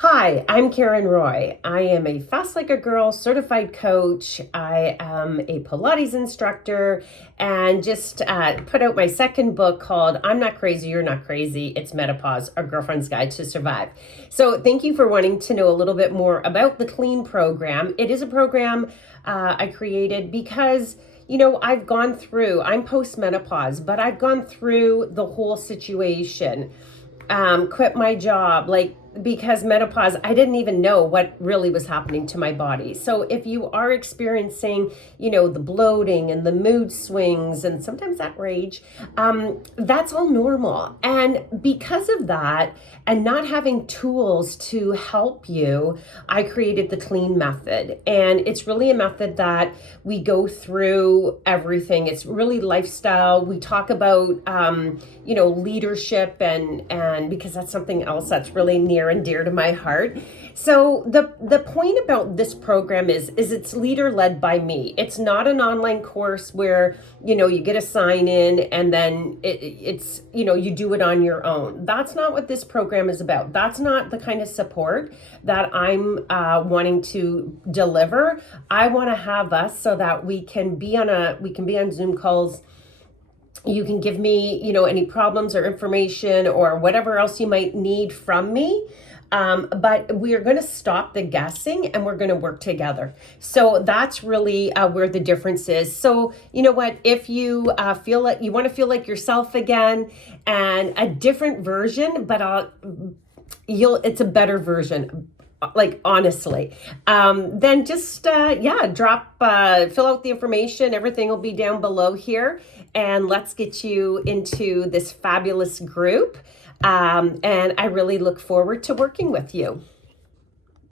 Hi, I'm Karen Roy. I am a Fast Like a Girl certified coach. I am a Pilates instructor and just put out my second book called I'm Not Crazy, You're Not Crazy. It's Menopause, A Girlfriend's Guide to Survive. So thank you for wanting to know a little bit more about the CLEAN program. It is a program I created because I've gone through, I'm postmenopause, but I've gone through the whole situation, quit my job, because menopause, I didn't even know what really was happening to my body. So if you are experiencing, the bloating and the mood swings and sometimes that rage, that's all normal. And because of that, and not having tools to help you, I created the CLEAN method. And it's really a method that we go through everything. It's really lifestyle. We talk about, leadership and because that's something else that's really near and dear to my heart. So the point about this program is it's leader led by me. It's not an online course where you get a sign in and then it's you do it on your own. That's not what this program is about. That's not the kind of support that I'm wanting to deliver. I want to have us so that we can be on Zoom calls. You can give me, any problems or information or whatever else you might need from me. But we are going to stop the guessing and we're going to work together. So that's really where the difference is. So you know what, if you feel like you want to feel like yourself again and a different version, but it's a better version, like honestly, then just fill out the information. Everything will be down below here, and let's get you into this fabulous group. And I really look forward to working with you.